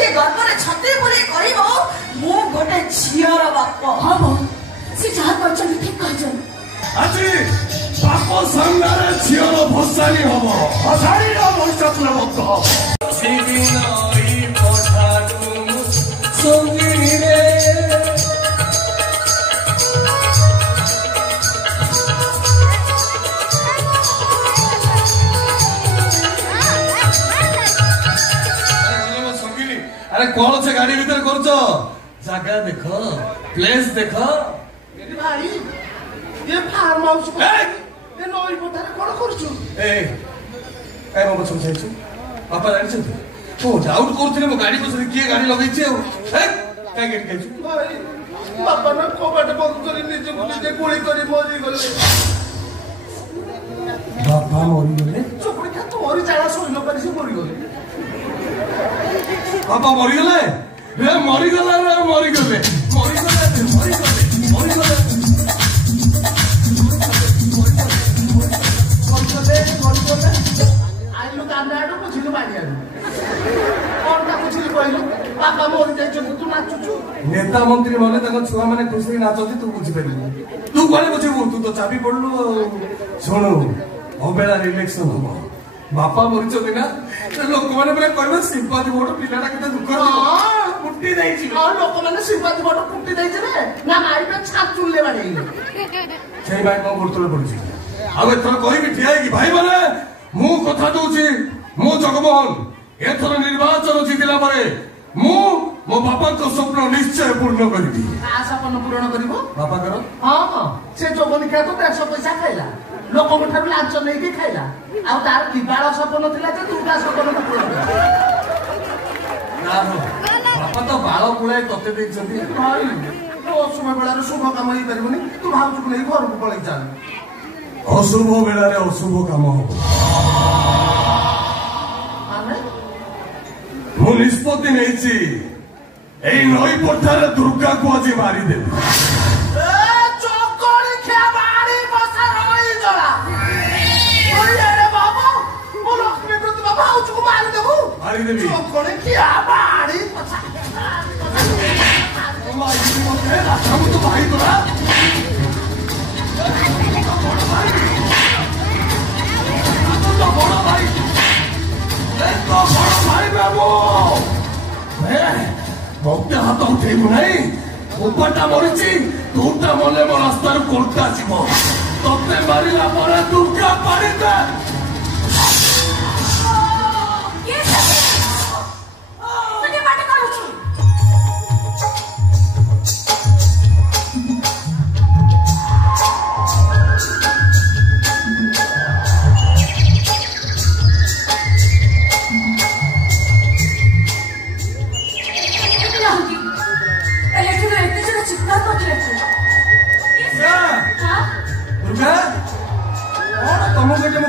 ये गर्भरे छते बोले करिवो मु गोटे झियर बाप हम से जहा करछन ठीक कहछन আজি বাপ সামনে ঝিয়র ভসানি হব ভসানি না ভবিষ্যৎ মত সেদিন ওই পঠাডু সঙ্গী রে अरे कौन से गाड़ी भीतर करछ जगह देखो प्लेस देखो भाई ये फार्म हाउस को ये नई पठार कोन करछु ए काय बाबा समझाइ छु पापा जानि छ तो डाउट करथिले मो गाड़ी पछरे के गाड़ी लगै छै ए काय गाड़ी कहछु भाई पापा न कोबाटे बंद करी निजे निजे गोली करी मरी गले बापा मरी गले चोपड़ी का तोरी जाड़ा सोइलो पर से मरी गले पापा मरी गले रे मरी गले रे मरी गले मरी गले मरी गले मरी गले आइलो कांदाडो पुछिलो बाडियाडो कोनटा पुछिलो कहलो पापा मरी जाय तू नाचुचु नेता मंत्री माने तक छुआ माने खुशी नाचती तू बुझी पारिबु तू कोने बुझिबु तू तो चाबी पड़लु सुनु अबेला इलेक्शन हो बापा मरिचोती ना लोक माने पूरा कहबे सिंपाथी वोट पिलाटा केते दुख पुट्टी जाईची और लोक माने सिंपाथी वोट पुट्टी जाईची रे ना मारी पे छाप चुल्ले बाडेइले छई भाई को गुरतले पड़छि अब एथर कहिबी ठिया कि भाई माने मु कथा दउछि मु जगमोहन एथर निर्वाचन जितिला परे मु मो बापा को स्वप्न निश्चय पूर्ण करिबी आ सपन पूर्ण करिवो बापा करो हां हां से जोगनी के तो 150 पैसा खाइला लोक ठारू लांच नहीं कि खाइला आ तार दिबाळ सपन थिला जे दुर्गा सपन पूर्ण ना बापा तो बाळ पुळे तते देछथि भाई तो समय बेला शुभ काम ही करबनी तू भावजु को नहीं घर को पळै जा अशुभ बेला रे अशुभ काम हो आमे मु निष्पत्ति नेछि एई नई पठार दुर्गा को आज मारी दे मारी देबी कोने क्या बाड़ी पछा हम तो भाई तोरा तो बड़ा भाई तो बड़ा भाई बाबू मैं भक्त हाथ उठेबु नहीं उपटा मरिची तूटा मले मो रास्तार कोल्टा जीवो तते मारिला परे दुर्गा पाड़ी दे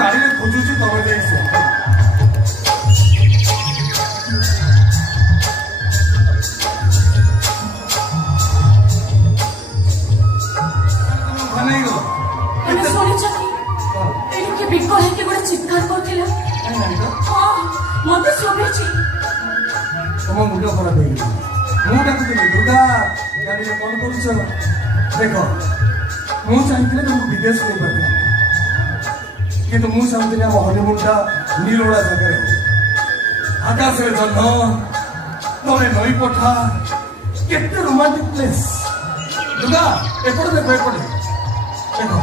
गाड़ी में खोजुची तमे देइसे बनै गो तने सोनी छथि एनु के बिको है के गोटे चित्कार करथिला हां मते सोबेची तम मुंड खराब हो गई मु डाकुଥିଲି दुर्गा गाड़ी में कौन करूछ देखो मु चाहिए तुम विदेश नहीं पाते किंतु मु चाहूली आम हनीमून टा नीलोड़ा जगह आकाश जह्न तले नई पठा केते रोमांटिक प्लेस दुर्गा एपटे देखो एपटे देखो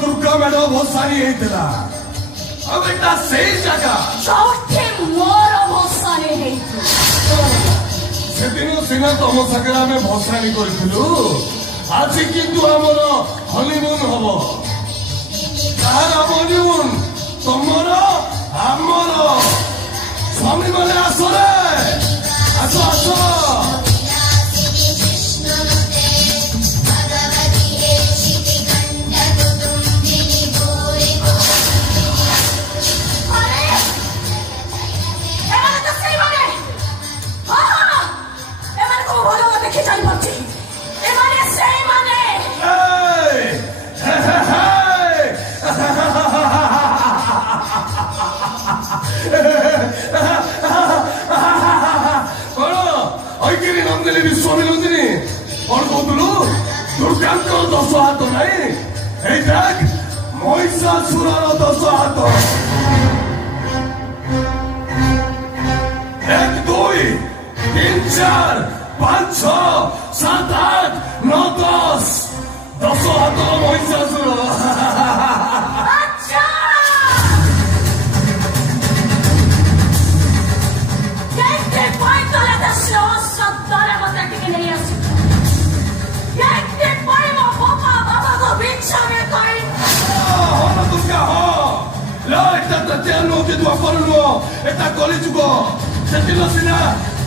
दुर्गा मेढ़ भसानी होता अब एटा सही जगह चौथे मो ସିନା ତମ ସାଙ୍ଗରେ ଆମେ ଭସାଣି କରିଥିଲୁ ଆଜି କିନ୍ତୁ ଆମର ହନିମୁନ ହବ କାହାର ହନିମୁନ ତମର ଆମର ସ୍ୱାମୀ ମାନେ ଆସରେ ଆସ ଆସ विश्वामिनंदिनी कौन कहलु दुर्गांक 10 हाथ नहीं देख महिषासुर 10 हाथ 1 2 3 4 5 6 7 8 9 10 हाथ महिषासुर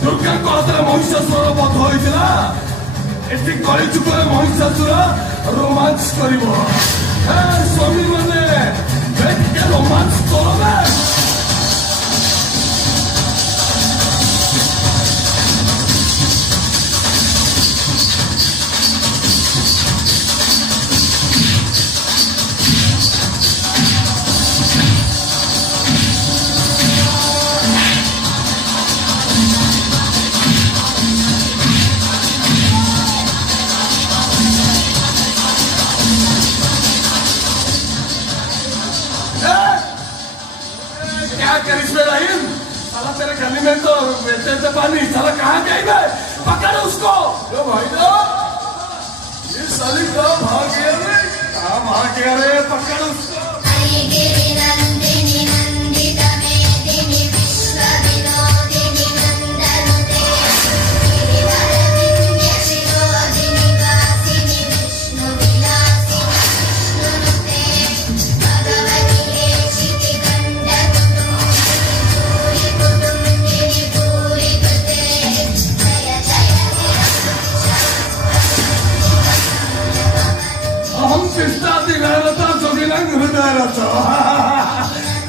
दुर्गा हाथ महिषासुर बध होता ये कलिजुग महिषासुर रोमांच कर स्वामी मैंने रोमांच कर तेरे गली में तो बेचे पानी साला कहाँ जाएगा पकड़ उसको तो भाई ये साली कहाँ भाग गया रे कहाँ भाग गया रे पकड़ उसको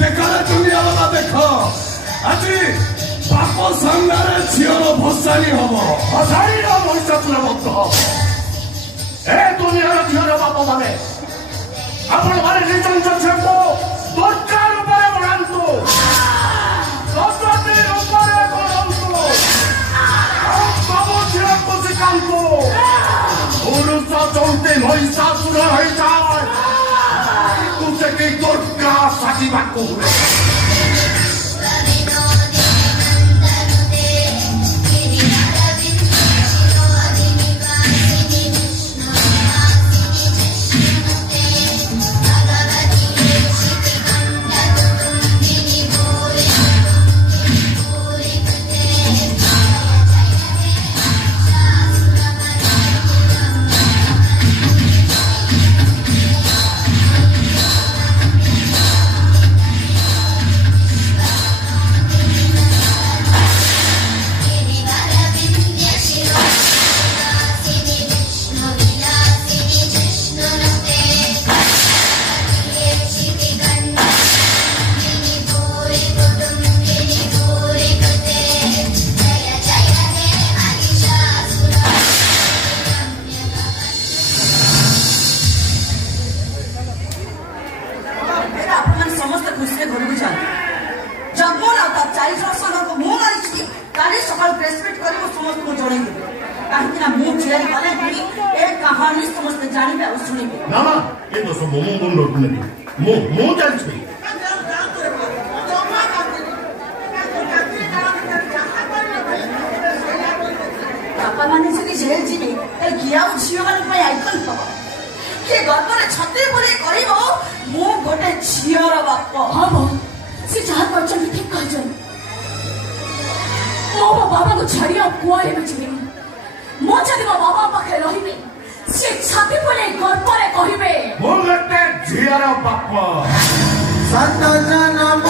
देखो दुनिया वाला देखो आज बाप सामने झीर भसाणी हम भसाणी महिषासुर भक्त ए दुनिया झीर बाप मैंने आपण मैंने निज निज झील को दुर्गा रूप बढ़ातु 10 दिन बढ़ातु सब झील को शिखातु पुरुष चौथे महिषासुर हो जाए तुझे दुर्गा साथी बाको बाबा को छड़िया कुआरे में चले ମୁଁ ଯଦି ମୋ ବାବା ପାଖରେ ରହିବି ସେ ଛାତି ପୋଲି ଗର୍ବରେ କହିବେ ମୁଁ ଗୋଟେ ଝିଅର ବାପ। ସତ ଜନମ